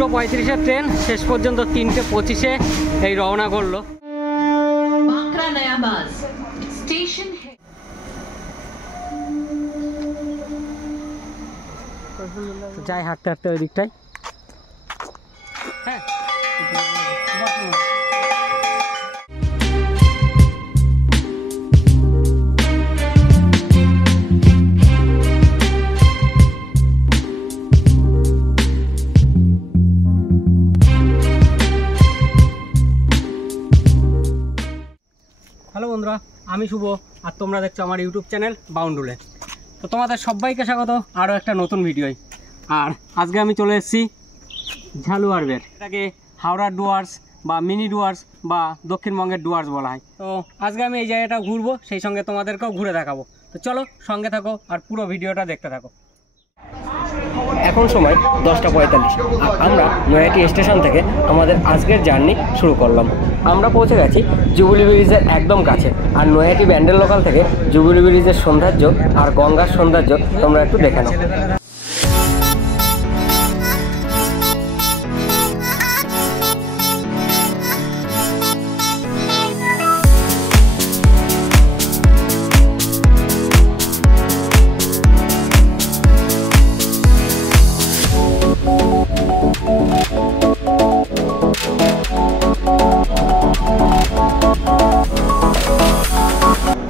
2:35-এর ট্রেন শেষ পর্যন্ত 3:25-এ এই রওনা করলো। যাই হাঁটতে হাঁটতে ওই দিকটায়। হ্যাঁ, হ্যালো বন্ধুরা, আমি শুভ আর তোমরা দেখছো আমার ইউটিউব চ্যানেল বাউন্ডুলে। তো তোমাদের সবাইকে স্বাগত আরও একটা নতুন ভিডিওয়। আর আজকে আমি চলে এসেছি ঝালুয়ারবের, এটাকে হাওড়ার ডুয়ার্স বা মিনি ডুয়ার্স বা দক্ষিণবঙ্গের ডুয়ার্স বলা হয়। তো আজকে আমি এই জায়গাটা ঘুরবো, সেই সঙ্গে তোমাদেরকেও ঘুরে দেখাবো। তো চলো সঙ্গে থাকো আর পুরো ভিডিওটা দেখতে থাকো। এখন সময় 10:45 আর আমরা নয়াটি স্টেশন থেকে আমাদের আজকের জার্নি শুরু করলাম। আমরা পৌঁছে গেছি জুবিলি ব্রিজের একদম কাছে। আর নয়াটি ব্যান্ডেল লোকাল থেকে জুবিলি ব্রিজের সৌন্দর্য আর গঙ্গার সৌন্দর্য তোমরা একটু দেখে নাও।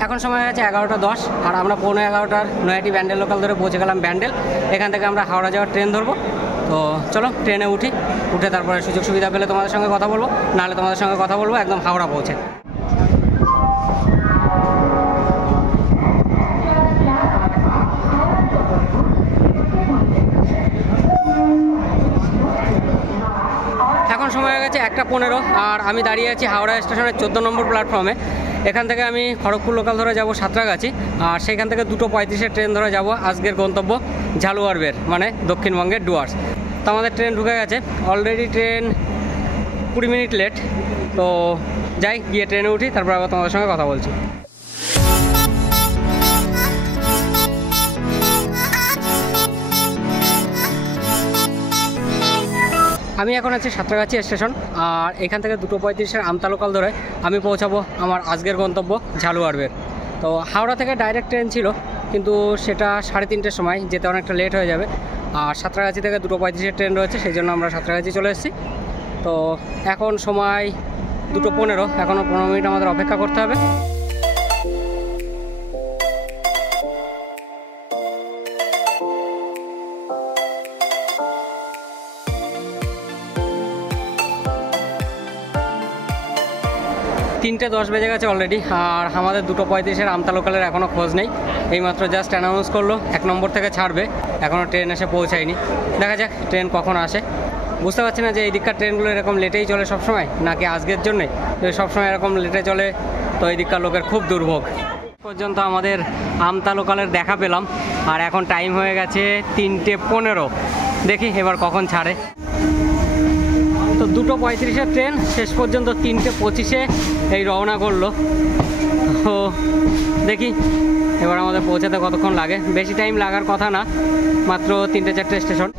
এখন সময় হচ্ছে 11:10 আর আমরা 11:15 নয়াটি ব্যান্ডেল লোকাল ধরে পৌঁছে গেলাম ব্যান্ডেল। এখান থেকে আমরা হাওড়া যাওয়ার ট্রেন ধরবো। তো চলো ট্রেনে উঠে তারপরে সুযোগ সুবিধা পেলে তোমাদের সঙ্গে কথা বলবো, নাহলে তোমাদের সঙ্গে কথা বলবো একদম হাওড়া পৌঁছে। এখন সময় হয়ে গেছে 1:15 আর আমি দাঁড়িয়ে আছি হাওড়া স্টেশনের 14 নম্বর প্ল্যাটফর্মে। এখান থেকে আমি খড়গপুর লোকাল ধরে যাব সাঁতরাগাছি, আর সেখান থেকে 2:35-এর ট্রেন ধরে যাব আজকের গন্তব্য ঝালুয়ারবের, মানে দক্ষিণবঙ্গের ডুয়ার্স। তো আমাদের ট্রেন ঢুকে গেছে, অলরেডি ট্রেন 20 মিনিট লেট। তো যাই গিয়ে ট্রেনে উঠি, তারপর আবার তোমাদের সঙ্গে কথা বলছি। আমি এখন আছি সাঁতরাগাছি স্টেশন, আর এখান থেকে 2:35-এর আমতা লোকাল ধরে আমি পৌঁছাবো আমার আজকের গন্তব্য ঝালুয়ারবের। তো হাওড়া থেকে ডাইরেক্ট ট্রেন ছিল, কিন্তু সেটা 3:30-র সময়, যেতে অনেকটা লেট হয়ে যাবে। আর সাঁতরাগাছি থেকে 2:35-এর ট্রেন রয়েছে, সেই জন্য আমরা সাঁতরাগাছি চলে এসেছি। তো এখন সময় 2:15, এখনও 15 মিনিট আমাদের অপেক্ষা করতে হবে। তিনটে 10 বেজে গেছে অলরেডি, আর আমাদের 2:35-এর আমতা লোকালের এখনও খোঁজ নেই। এইমাত্র জাস্ট অ্যানাউন্স করলো 1 নম্বর থেকে ছাড়বে, এখনও ট্রেন এসে পৌঁছায়নি। দেখা যাক ট্রেন কখন আসে। বুঝতে পারছি না যে এই দিককার ট্রেনগুলো এরকম লেটেই চলে সবসময়, নাকি আজকের জন্যে যদি সবসময় এরকম লেটে চলে তো এই দিককার লোকের খুব দুর্ভোগ। পর্যন্ত আমাদের আমতা লোকালের দেখা পেলাম, আর এখন টাইম হয়ে গেছে 3:15। দেখি এবার কখন ছাড়ে। তো 2:35-এর ট্রেন শেষ পর্যন্ত 3:25-এ এই রওনা করলো। তো দেখি এবার আমাদের পৌঁছাতে কতক্ষণ লাগে। বেশি টাইম লাগার কথা না, মাত্র 3-4টে স্টেশন।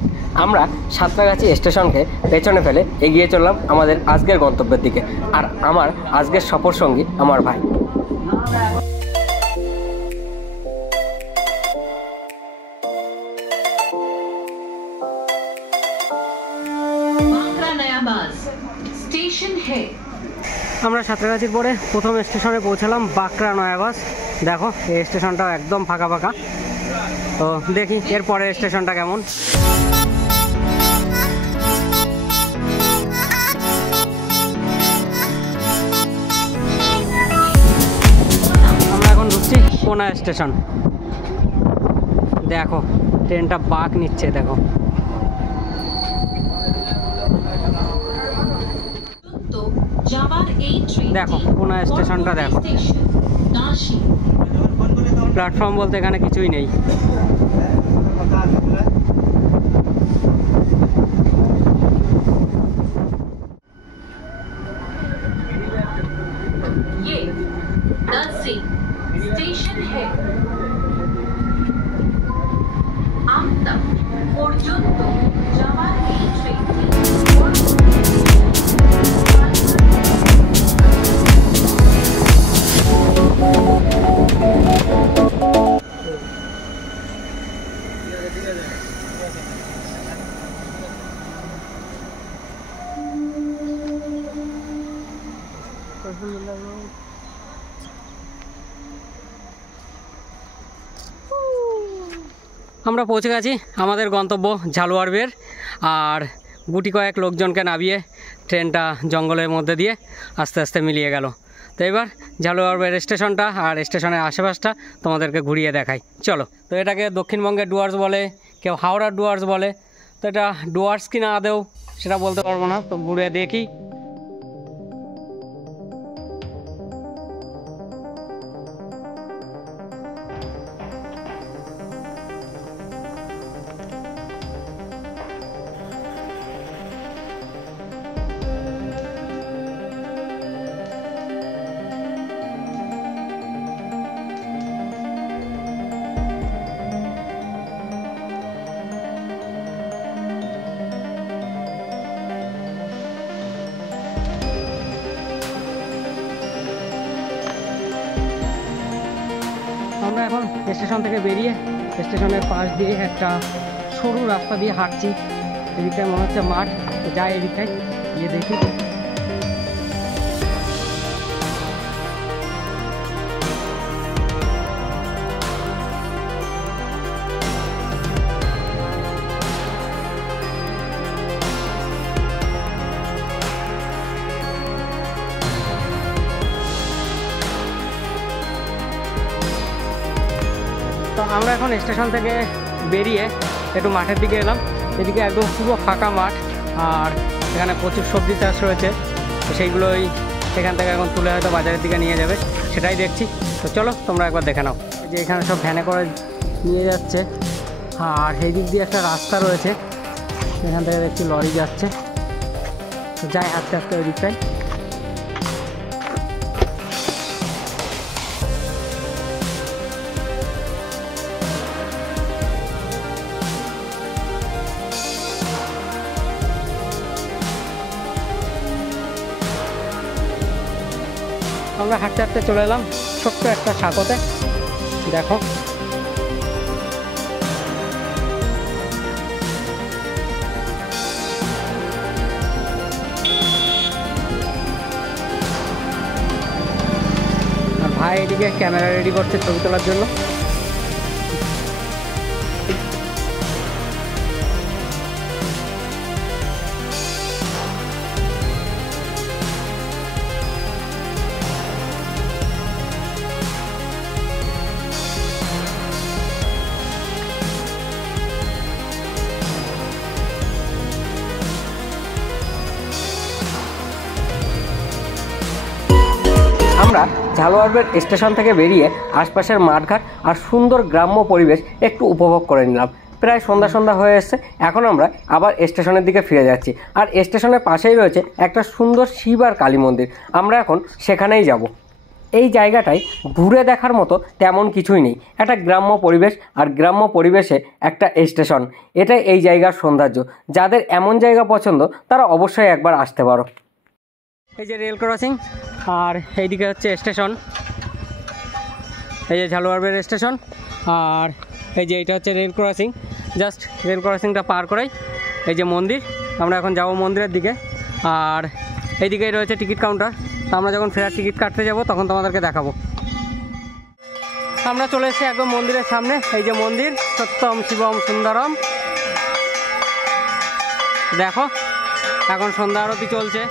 আমরা সাঁতরাগাছি স্টেশনকে পেছনে ফেলে এগিয়ে চললাম আমাদের আজকের গন্তব্যের দিকে। আর আমার আজকের সফর সঙ্গী আমার ভাই। আমরা সাঁতরাগাছির পরে প্রথম স্টেশনে পৌঁছালাম বাঁকড়া নয়াবাস। দেখো এই স্টেশনটাও একদম ফাঁকা ফাঁকা। তো দেখি এরপরে স্টেশনটা কেমন। আমরা এখন ঢুকছি কোনা স্টেশন। দেখো ট্রেনটা বাঁক নিচ্ছে, দেখো। দেখো কোনা স্টেশনটা দেখো। প্ল্যাটফর্ম বলতে এখানে কিছুই নেই। स्टेशन है আমতা পর্যন্ত যাওয়ার এই ট্রেনটি আমরা পৌঁছে গেছি আমাদের গন্তব্য ঝালুয়ারবের। আর গুটি কয়েক লোকজনকে নামিয়ে ট্রেনটা জঙ্গলের মধ্যে দিয়ে আস্তে আস্তে মিলিয়ে গেল। তো এবার ঝালুয়ারবের স্টেশনটা আর স্টেশনের আশেপাশটা তোমাদেরকে ঘুরিয়ে দেখাই, চলো। তো এটাকে দক্ষিণবঙ্গের ডুয়ার্স বলে, কেউ হাওড়ার ডুয়ার্স বলে। তো এটা ডুয়ার্স কি না আদেও সেটা বলতে পারবো না, তো ঘুরে দেখি। আমরা এখন স্টেশন থেকে বেরিয়ে স্টেশনের পাশ দিয়ে একটা সরু রাস্তা দিয়ে হাঁটছি। এদিকটায় মনে হচ্ছে মাঠ, তো যাই এদিকটায় গিয়ে দেখি। তো আমরা এখন স্টেশন থেকে বেরিয়ে একটু মাঠের দিকে এলাম। এদিকে একদম পুরো ফাঁকা মাঠ, আর এখানে প্রচুর সবজি চাষ রয়েছে। তো সেইগুলোই এখান থেকে এখন তুলে হয়তো বাজারের দিকে নিয়ে যাবে, সেটাই দেখছি। তো চলো তোমরা একবার দেখে নাও। যে এখানে সব ভ্যানে করে নিয়ে যাচ্ছে, আর এই দিক দিয়ে একটা রাস্তা রয়েছে, এখান থেকে দেখছি লরি যাচ্ছে। তো যাই আস্তে আস্তে ওই দিকটায়। আমরা হাঁটতে হাঁটতে চলে এলাম ছোট্ট একটা সাঁকোতে, দেখো। আর ভাই এদিকে ক্যামেরা রেডি করছে ছবি তোলার জন্য। আমরা ঝালুয়ারবের স্টেশন থেকে বেরিয়ে আশপাশের মাঠঘাট আর সুন্দর গ্রাম্য পরিবেশ একটু উপভোগ করে নিলাম। প্রায় সন্ধ্যা সন্ধ্যা হয়ে এসছে, এখন আমরা আবার স্টেশনের দিকে ফিরে যাচ্ছি। আর স্টেশনের পাশেই রয়েছে একটা সুন্দর শিব আর কালী মন্দির, আমরা এখন সেখানেই যাব। এই জায়গাটায় ঘুরে দেখার মতো তেমন কিছুই নেই, একটা গ্রাম্য পরিবেশ আর গ্রাম্য পরিবেশে একটা স্টেশন, এটাই এই জায়গার সৌন্দর্য। যাদের এমন জায়গা পছন্দ তারা অবশ্যই একবার আসতে পারো। এই যে রেল ক্রসিং, আর এইদিকে হচ্ছে স্টেশন, এই যে ঝালুয়ারবের স্টেশন, আর এই যে এটা হচ্ছে রেল ক্রসিং। জাস্ট রেল ক্রসিংটা পার করেই এই যে মন্দির, আমরা এখন যাব মন্দিরের দিকে। আর এইদিকেই রয়েছে টিকিট কাউন্টার, তো আমরা যখন ফেরার টিকিট কাটতে যাব তখন তোমাদেরকে দেখাবো। আমরা চলে এসেছি একদম মন্দিরের সামনে। এই যে মন্দির, সত্যম শিবম সুন্দরম। দেখো এখন সন্ধ্যা আরতি চলছে।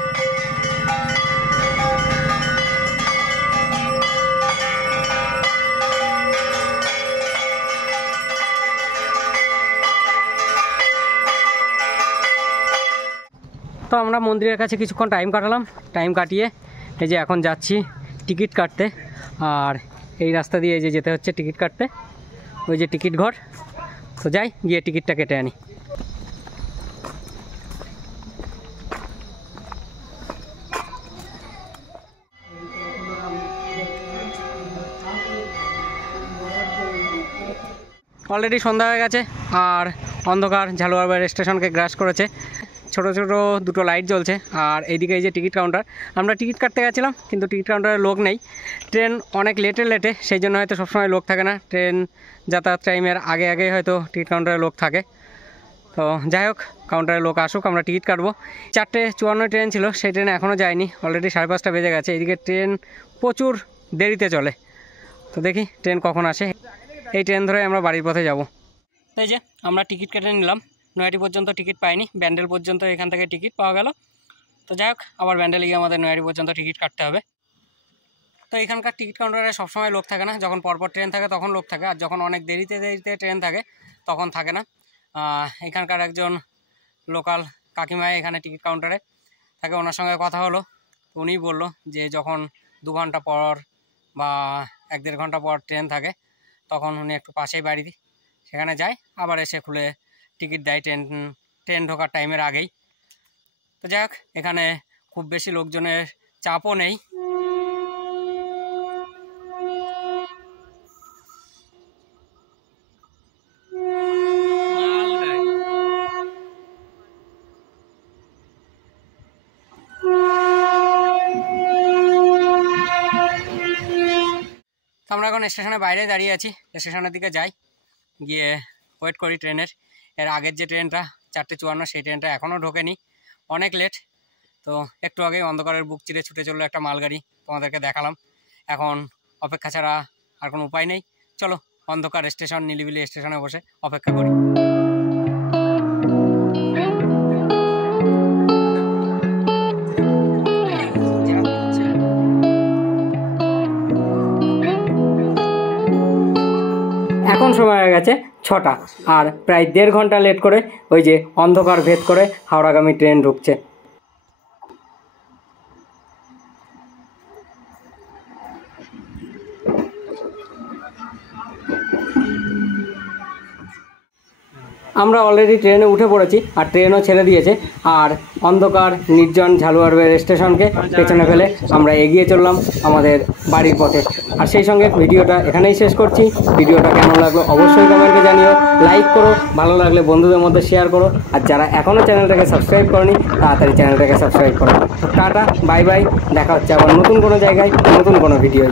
তো আমরা মন্দিরের কাছে কিছুক্ষণ টাইম কাটালাম, টাইম কাটিয়ে এই যে এখন যাচ্ছি টিকিট কাটতে। আর এই রাস্তা দিয়ে এই যে যেতে হচ্ছে টিকিট কাটতে, ওই যে টিকিট ঘর। তো যাই গিয়ে টিকিটটা কেটে আনি। অলরেডি সন্ধ্যা হয়ে গেছে আর অন্ধকার ঝালুয়ারবের স্টেশনকে গ্রাস করেছে। ছোট ছোট দুটো লাইট জ্বলছে। আর এইদিকে এই যে টিকিট কাউন্টার, আমরা টিকিট কাটতে গেছিলাম কিন্তু টিকিট কাউন্টারে লোক নেই। ট্রেন অনেক লেটে সেই জন্য হয়তো সবসময় লোক থাকে না, ট্রেন যাতায়াত টাইমের আগে আগে হয়তো টিকিট কাউন্টারে লোক থাকে। তো যাই হোক, কাউন্টারে লোক আসুক, আমরা টিকিট কাটবো। 4:54 ট্রেন ছিল, সেই ট্রেন এখনও যায়নি, অলরেডি 5:30 বেজে গেছে। এইদিকে ট্রেন প্রচুর দেরিতে চলে, তো দেখি ট্রেন কখন আসে। এই ট্রেন ধরে আমরা বাড়ির পথে যাব। তো এই যে আমরা টিকিট কেটে নিলাম, নৈহাটি পর্যন্ত টিকিট পাইনি, ব্যান্ডেল পর্যন্ত এখান থেকে টিকিট পাওয়া গেল। তো যাই হোক, আবার ব্যান্ডেলে গিয়ে আমাদের নৈহাটি পর্যন্ত টিকিট কাটতে হবে। তো এখানকার টিকিট কাউন্টারে সবসময় লোক থাকে না, যখন পরপর ট্রেন থাকে তখন লোক থাকে, আর যখন অনেক দেরিতে ট্রেন থাকে তখন থাকে না। এখানকার একজন লোকাল কাকিমা এখানে টিকিট কাউন্টারে থাকে, ওনার সঙ্গে কথা হলো। উনিই বললো যে যখন 2 ঘন্টা পর বা 1-1.5 ঘন্টা পর ট্রেন থাকে তখন উনি একটু পাশেই বাড়ি সেখানে যায়, আবার এসে খুলে টিকিট দেয় ট্রেন ঢোকার টাইমের আগেই। তো যাই হোক, এখানে খুব বেশি লোকজনের চাপও নেই। আমরা এখন স্টেশনের বাইরে দাঁড়িয়ে আছি, স্টেশনের দিকে যাই, গিয়ে ওয়েট করি ট্রেনের। এর আগের যে ট্রেনটা 4:54 সেই ট্রেনটা এখনও ঢোকেনি, অনেক লেট। তো একটু আগেই অন্ধকারের বুক চিরে ছুটে চললো একটা মালগাড়ি, তোমাদেরকে দেখালাম। এখন অপেক্ষা ছাড়া আর কোনো উপায় নেই, চলো অন্ধকার স্টেশন, নিলিবিলি স্টেশনে বসে অপেক্ষা করি। এখন সময় হয়ে গেছে 6টা, আর প্রায় 1.5 ঘন্টা লেট করে ওই যে অন্ধকার ভেদ করে হাওড়াগামী ট্রেন ঢুকছে। আমরা অলরেডি ট্রেনে উঠে পড়েছি, আর ট্রেনও ছেড়ে দিয়েছে। আর অন্ধকার নির্জন ঝালুয়ারবের স্টেশনকে পেছনে ফেলে আমরা এগিয়ে চললাম আমাদের বাড়ির পথে। আর সেই সঙ্গে ভিডিওটা এখানেই শেষ করছি। ভিডিওটা কেমন লাগলো অবশ্যই কমেন্টে জানিও, লাইক করো, ভালো লাগলে বন্ধুদের মধ্যে শেয়ার করো, আর যারা এখনও চ্যানেলটাকে সাবস্ক্রাইব করনি তাড়াতাড়ি চ্যানেলটাকে সাবস্ক্রাইব করো। টাটা, বাই বাই, দেখা হচ্ছে আবার নতুন কোনো জায়গায় নতুন কোনো ভিডিও।